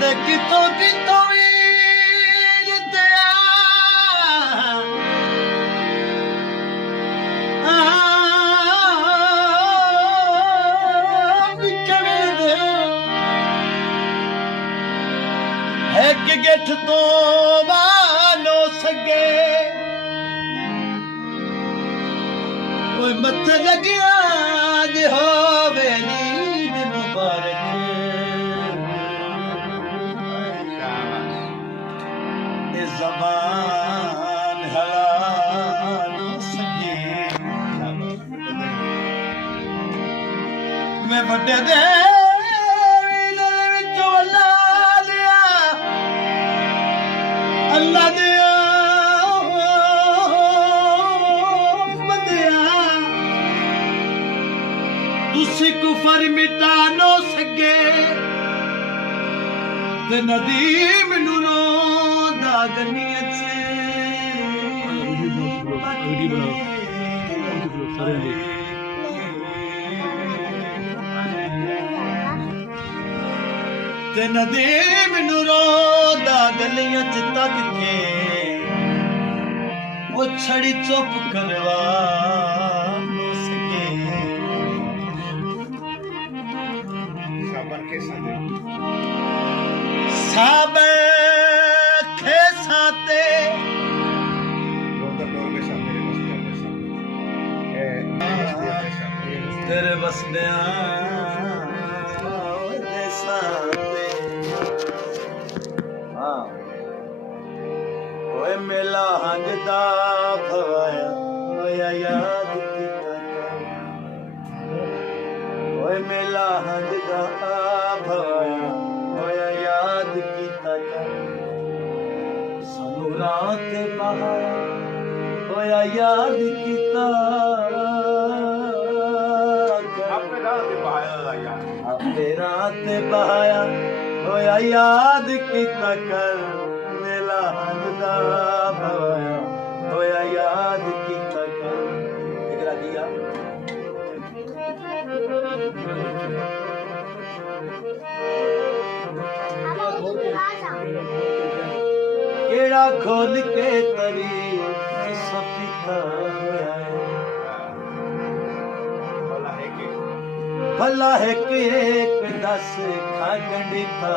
ਤੇ ਕਿਤੋਂ ਕਿਤੋਂ ਵੀਰ ਤੇਰਾ ਵਿਕਵੇਂ ਦੇ ਇੱਕ ਗਿੱਠ ਤੋਂ ਬਾਨੋ ਸਗੇ ਓਏ ਮੱਥੇ ਲੱਗਿਆ ਜੇ ਹੋਵੇ ਨੀਂਦ ਮੁਬਾਰਕ ਇਹ ਜ਼ਬਾਨ ਹਲਾਲ ਸਗੇ ਮੈਂ ਵੱਡੇ ਦੇ ਵਿੱਚੋਂ ਅੱਲਾ ਲਿਆ ਅੱਲਾ ਦੇ तुसी कुफर मिटा नो सके ते नदीम नुरो दागनिया ते नदीम नुरो दागलिया तक के वो छड़ी चुप करवा नो सके सब खेसाते तेरे बसदिया हाँ ओए मेला हंगदा भवाया ओया याद ओए मेला हंगदा भवाया ओया याद कीता कर सानू रात बहाया ओया याद कीता आपे रात बहाया ओया याद कीता कर मेला हंगदा भवाया ओया याद कीता कर इकरा दिया केड़ा खोल के तरी सपीता भला है कि एक दस खंड था